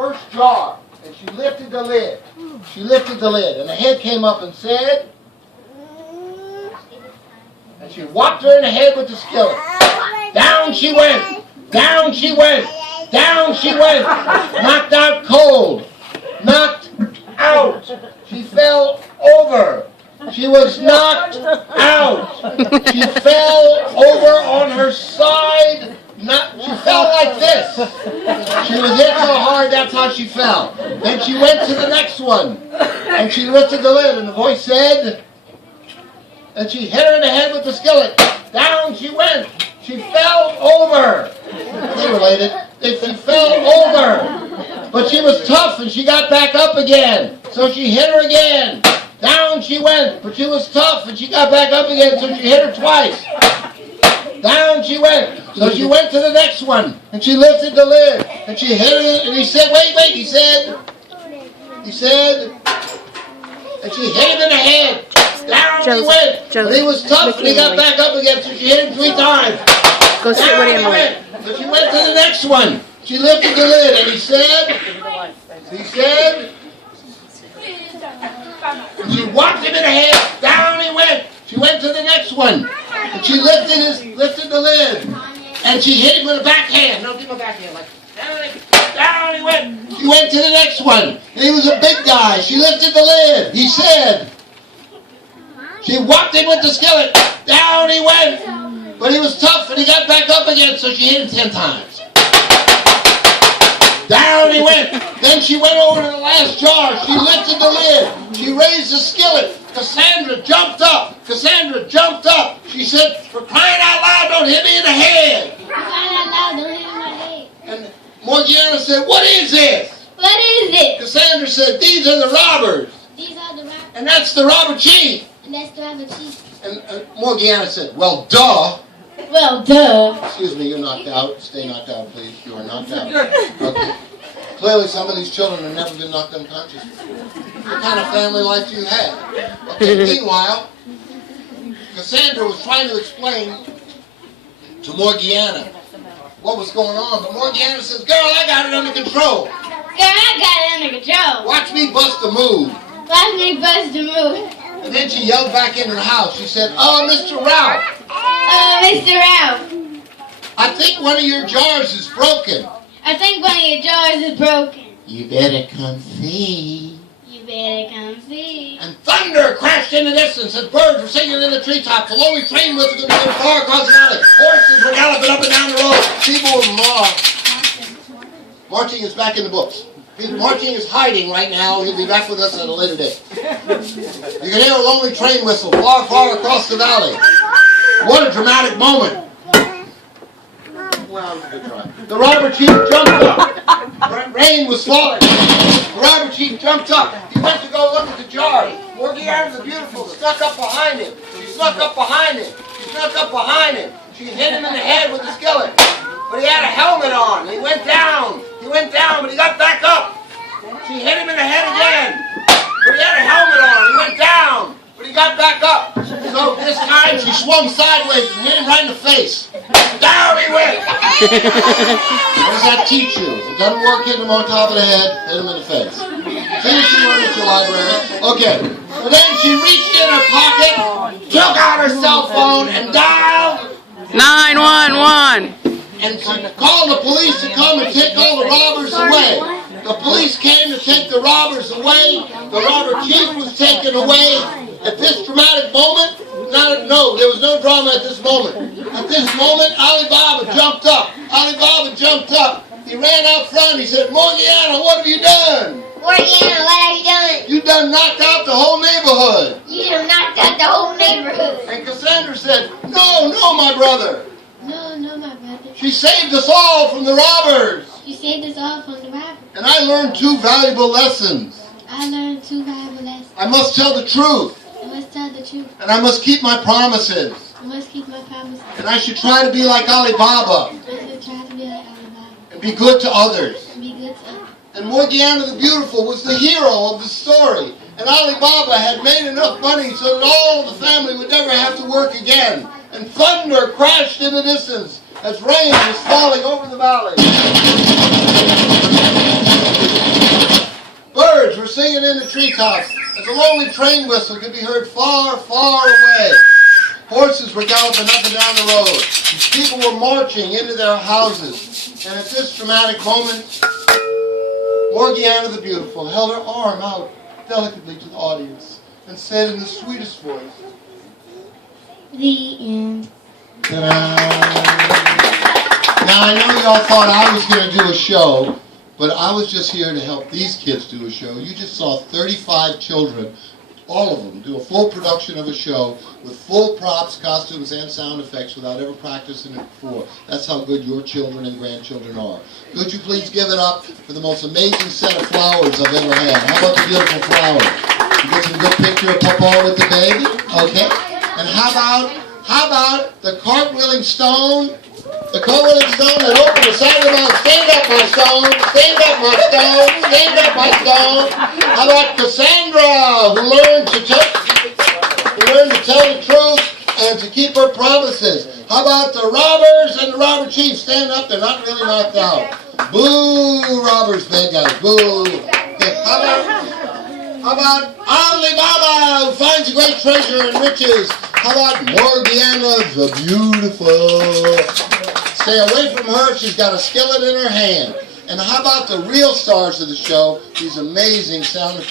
first jar, and she lifted the lid. She lifted the lid, and the head came up and said, and she whacked her in the head with the skillet. Down she went. Down she went. Down she went. Knocked out cold. Knocked out. She fell over. She was knocked out. She fell over on her side. She fell like this. She was hit so hard, that's how she fell. Then she went to the next one, and she lifted the lid, and the voice said, and she hit her in the head with the skillet. Down she went. She fell over. They related. She fell over. But she was tough, and she got back up again. So she hit her again. Down she went, but she was tough, and she got back up again, so she hit her twice. Down she went. So she went to the next one, and she lifted the lid, and she hit it, and he said, wait, he said, and she hit him in the head. Down he went, but he was tough, and he got back up again, so she hit him 3 times. Go sit with Emily. So she went to the next one. She lifted the lid, and he said, and she whacked him in the head. Down he went. She went to the next one, and she lifted the lid, and she hit him with a backhand. No, give him a backhand. Like down he went. She went to the next one, and he was a big guy. She lifted the lid. He said, she whacked him with the skillet. Down he went, but he was tough, and he got back up again, so she hit him 10 times. Down he went. Then she went over to the last jar. She lifted the lid. She raised the skillet. Cassandra jumped up. Cassandra jumped up. She said, for crying out loud, don't hit me in the head. For crying out loud, don't hit me in the head. And Morgiana said, what is this? What is it? Cassandra said, these are the robbers. These are the robbers. And that's the robber chief. And that's the robber chief. And Morgiana said, well, duh. Well, duh. Excuse me, you're knocked out. Stay knocked out, please. You are knocked out. Okay. Clearly, some of these children have never been knocked unconscious before. What kind of family life do you have? Okay, meanwhile, Cassandra was trying to explain to Morgiana what was going on, but Morgiana says, girl, I got it under control. Girl, I got it under control. Watch me bust a move. Watch me bust a move. And then she yelled back into the house. She said, oh, Mr. Ralph. Mr. Ralph. I think one of your jars is broken. I think one of your jars is broken. You better come see. You better come see. And thunder crashed in the distance, and birds were singing in the treetops. A lorry train was going far across the valley. Horses were galloping up and down the road. People were marching is back in the books. Marching is hiding right now. He'll be back with us at a later date. You can hear a lonely train whistle far, far across the valley. What a dramatic moment. Well, good try. The robber chief jumped up. Rain was falling. The robber chief jumped up. He went to go look at the jar. Morgiana the Beautiful snuck up behind him. She snuck up behind him. She snuck up behind him. She hit him in the head with the skillet. But he had a helmet on. He went down. He went down, but he got back up. She hit him in the head again. But he had a helmet on. He went down, but he got back up. So this time she swung sideways and hit him right in the face. Down he went. What does that teach you? If it doesn't work, hit him on top of the head, hit him in the face. Finishing room at your library. Okay. And then she reached in her pocket, took out her cell phone, and dialed 911. and she called the police to come and take all the robbers away. The police came to take the robbers away. The robber chief was taken away. At this dramatic moment, no, there was no drama at this moment. At this moment, Ababa jumped up. Ababa jumped up. He ran out front. He said, Morgiana, what have you done? Morgiana, what have you done? You done knocked out the whole neighborhood. You done knocked out the whole neighborhood. And Cassandra said, no, my brother. No, my brother. She saved us all from the robbers. You saved us all from the robbers. And I learned 2 valuable lessons. I learned 2 valuable lessons. I must tell the truth. I must tell the truth. And I must keep my promises. I must keep my promises. And I should try to be like Ababa. I should try to be like Ababa. And be good to others. And be good to others. And Morgiana the Beautiful was the hero of the story. And Ababa had made enough money so that all the family would never have to work again. And thunder crashed in the distance as rain was falling over the valley. singing in the treetops as a lonely train whistle could be heard far, far away. Horses were galloping up and down the road. People were marching into their houses. And at this dramatic moment, Morgiana the Beautiful held her arm out delicately to the audience and said in the sweetest voice, The end. Ta-da! Now I know y'all thought I was going to do a show, but I was just here to help these kids do a show. You just saw 35 children, all of them, do a full production of a show with full props, costumes, and sound effects without ever practicing it before. That's how good your children and grandchildren are. Could you please give it up for the most amazing set of flowers I've ever had? How about the beautiful flowers? You get some good picture of Papa with the baby? Okay. And how about the cartwheeling stone? The cartwheeling stone that opened the side of the mountain. Stand up, my stone. Stand up, my stone. Stand up, my stone. How about Cassandra, who learned to tell the truth and to keep her promises? How about the robbers and the robber chief? Stand up, they're not really knocked out. Boo, robbers, bad guys, boo. Okay, how about Ababa, who finds a great treasure and riches? How about Morgiana the Beautiful? Stay away from her, she's got a skillet in her hand. And how about the real stars of the show, these amazing sound effects?